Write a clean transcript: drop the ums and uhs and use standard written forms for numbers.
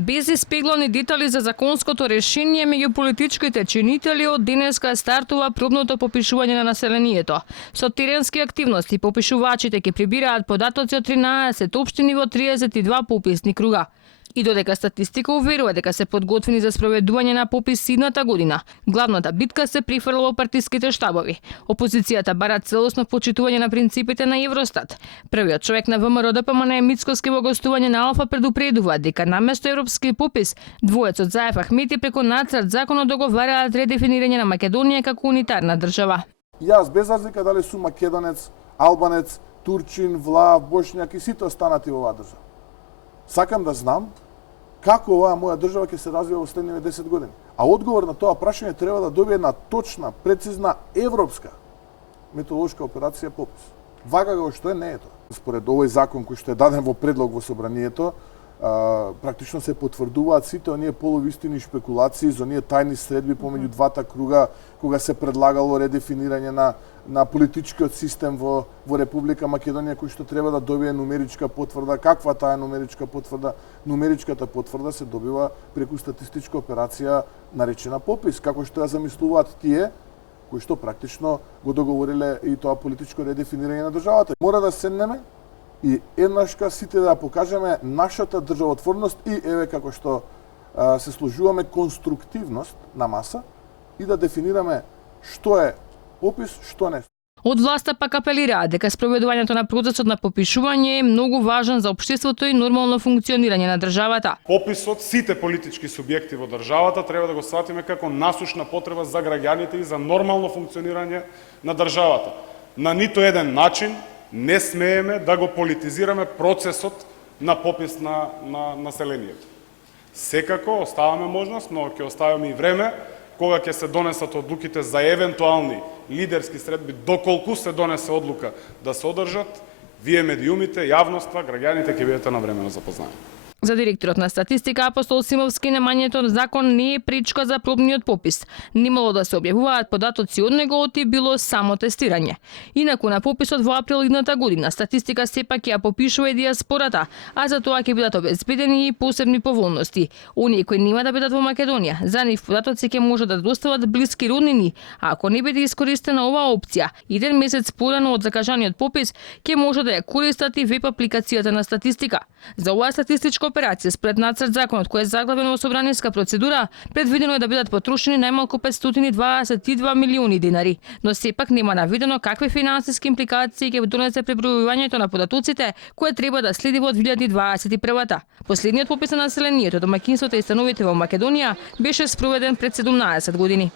Без испеглани детали за законското решение меѓу политичките чинители, од денеска стартува пробното попишување на населението. Со теренски активности попишувачите ќе прибираат податоци од 13 општини во 32 пописни круга. И додека статистика уверува дека се подготвени за спроведување на попис идната година, главната битка се прифрла во партиските штабови. Опозицијата бара целосно почитување на принципите на Евростат. Првиот човек на ВМРО ДПМН Мицкоски во гостување на Алфа предупредува дека наместо европски попис, двоецот Заев Ахмети преку нацрт законот договараат редефинирање на Македонија како унитарна држава. Јас без разлика дали сум македонец, албанец, турчин, влав, бошњак и сите останати во оваа држава. Сакам да знам како оваа моја држава ќе се развива во следните 10 години. А одговор на тоа прашање треба да добие една точна, прецизна европска методолошка операција попис. Вака како што не е тоа. Според овој закон кој што е даден во предлог во собранието, практично се потврдуваат сите оние полувистини и шпекулации за оние тајни средби помеѓу двата круга кога се предлагало редефинирање на политичкиот систем во Република Македонија, кој што треба да добие нумеричка потврда. Каква таа нумеричка потврда? Нумеричката потврда се добива преку статистичка операција наречена попис, како што ја замислуваат тие кои што практично го договориле и тоа политичко редефинирање на државата. Мора да седнеме и еднашка сите да покажеме нашата државотворност и еве како што се сложуваме конструктивност на маса и да дефинираме што е попис, што не. Од власта пак апелираат дека спроведувањето на процесот на попишување е многу важен за општеството и нормално функционирање на државата. Пописот сите политички субјекти во државата треба да го сватиме како насушна потреба за граѓаните и за нормално функционирање на државата. На ниту еден начин не смееме да го политизираме процесот на попис на населението. Секако оставаме можност, но ќе оставаме и време кога ќе се донесат одлуките за евентуални лидерски средби, доколку се донесе одлука да се одржат, вие медиумите, јавноста, граѓаните ќе бидете навремено запознаени. За директорот на статистика Апостол Симовски, немањето закон не е пречка за пробниот попис. Немало да се објавуваат податоци од него, оти било само тестирање. Инаку на пописот во април идната година статистика сепак ја попишува и диаспората, а за тоа ќе бидат обезбедени и посебни поволности. Оние кои нема да бидат во Македонија, за нив податоци ќе можат да достават блиски роднини, а ако не биде искористена оваа опција, еден месец порано од закажаниот попис ќе може да ја користат и веб апликацијата на статистика. За оваа статистичка операција според нацрт законот кој е заглавен во собраниска процедура, предвидено е да бидат потрошени најмалку 522 милиони денари, но сепак нема навидено какви финансиски импликации ќе донесе пребројувањето на податоците кое треба да следи во 2021-та. Последниот попис на населението, домаќинството и становите во Македонија беше спроведен пред 17 години.